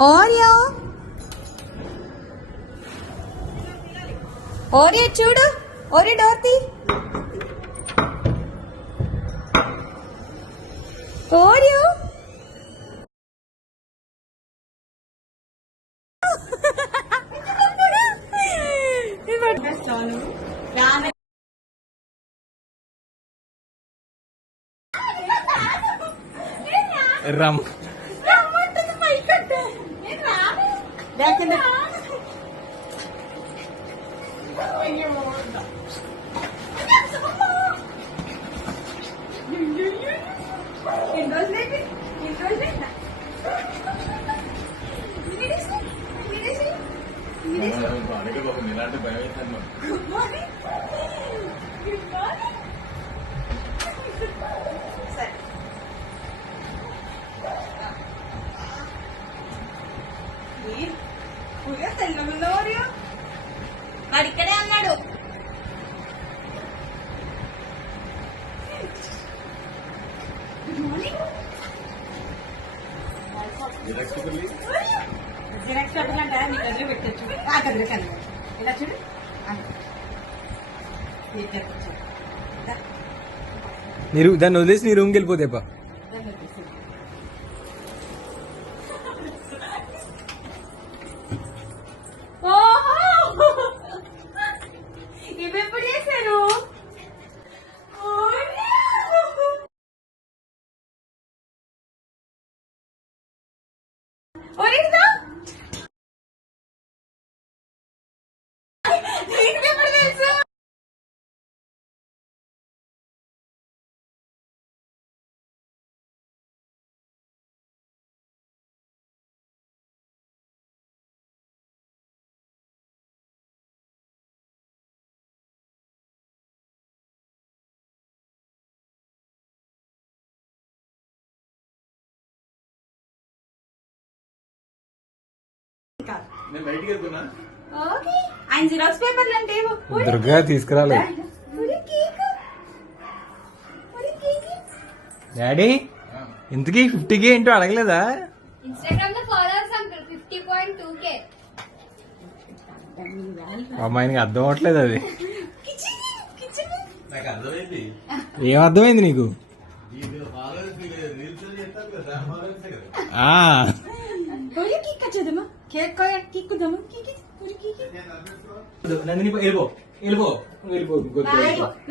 Oreo Oreo చూడు, Oreo door తీ. Oreo రమ్ ఇలాంటి భయం వాడు ఇక్కడే అన్నాడు. జిరాక్స్ పెట్టాలంటే నీ గదిలో పెట్టచ్చు, ఆ గదిలో కలి ఇలా చూడు. మీరు దాన్ని వదిలేసి నీ రూమ్కి వెళ్ళిపోతే ఇవెప్పుడు చేశారు? ఆయన జిరాక్స్ పేపర్లు అంటే దుర్గా తీసుకురాలి. డాడీ ఇంతకీ 50K ఏంటో అడగలేదా? ఇన్స్టాగ్రామ్ లో ఫాలోవర్స్ అంకుల్ 50.2K. అమ్మాయికి అర్థం అవట్లేదు అది. ఏం అర్థమైంది నీకు? వెళ్ళిపో వెళ్ళిపో వెళ్ళిపో.